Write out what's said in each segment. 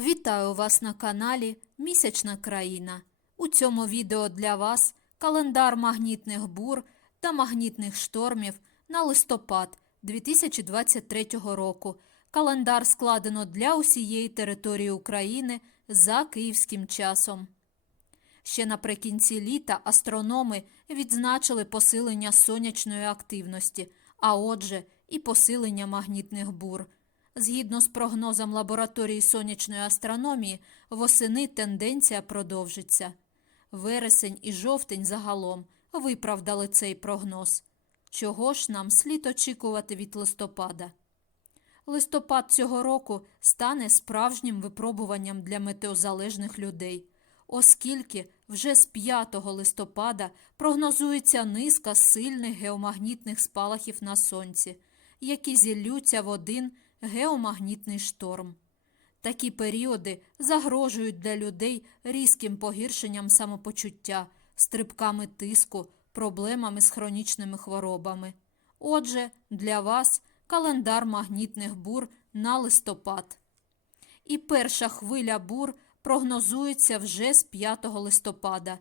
Вітаю вас на каналі Місячна країна. У цьому відео для вас календар магнітних бур та магнітних штормів на листопад 2023 року. Календар складено для усієї території України за київським часом. Ще наприкінці літа астрономи відзначили посилення сонячної активності, а отже, і посилення магнітних бур. Згідно з прогнозом лабораторії сонячної астрономії, восени тенденція продовжиться. Вересень і жовтень загалом виправдали цей прогноз. Чого ж нам слід очікувати від листопада? Листопад цього року стане справжнім випробуванням для метеозалежних людей, оскільки вже з 5 листопада прогнозується низка сильних геомагнітних спалахів на сонці, які зіллються в один геомагнітний шторм. Такі періоди загрожують для людей різким погіршенням самопочуття, стрибками тиску, проблемами з хронічними хворобами. Отже, для вас календар магнітних бур на листопад. І перша хвиля бур прогнозується вже з 5 листопада.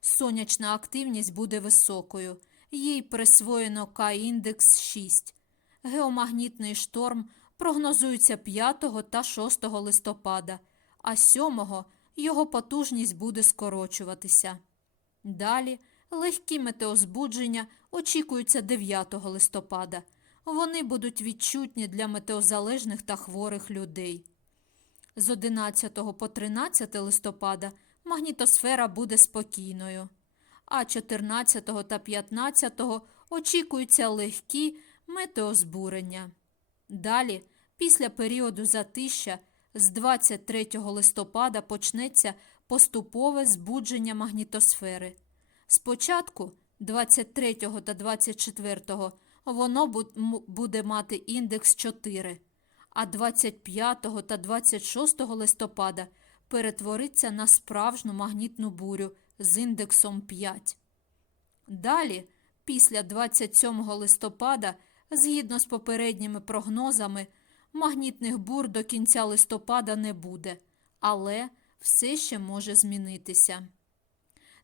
Сонячна активність буде високою, їй присвоєно К-індекс 6. Геомагнітний шторм прогнозується 5 та 6 листопада, а 7 його потужність буде скорочуватися. Далі легкі метеозбудження очікуються 9 листопада. Вони будуть відчутні для метеозалежних та хворих людей. З 11 по 13 листопада магнітосфера буде спокійною, а 14 та 15 очікуються легкі метеозбурення. Далі, після періоду затища, з 23 листопада почнеться поступове збудження магнітосфери. Спочатку, 23 та 24, воно буде мати індекс 4, а 25 та 26 листопада перетвориться на справжню магнітну бурю з індексом 5. Далі, після 27 листопада, згідно з попередніми прогнозами, магнітних бур до кінця листопада не буде, але все ще може змінитися.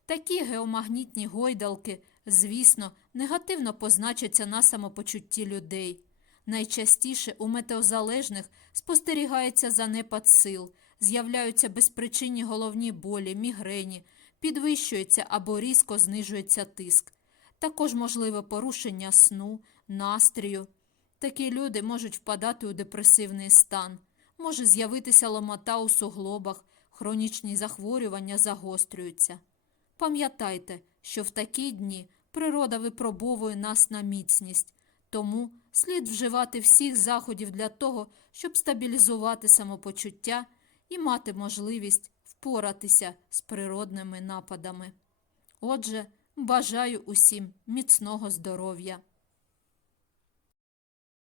Такі геомагнітні гойдалки, звісно, негативно позначаться на самопочутті людей. Найчастіше у метеозалежних спостерігається занепад сил, з'являються безпричинні головні болі, мігрені, підвищується або різко знижується тиск. Також можливе порушення сну, настрію. Такі люди можуть впадати у депресивний стан, може з'явитися ломота у суглобах, хронічні захворювання загострюються. Пам'ятайте, що в такі дні природа випробовує нас на міцність, тому слід вживати всіх заходів для того, щоб стабілізувати самопочуття і мати можливість впоратися з природними нападами. Отже, бажаю усім міцного здоров'я.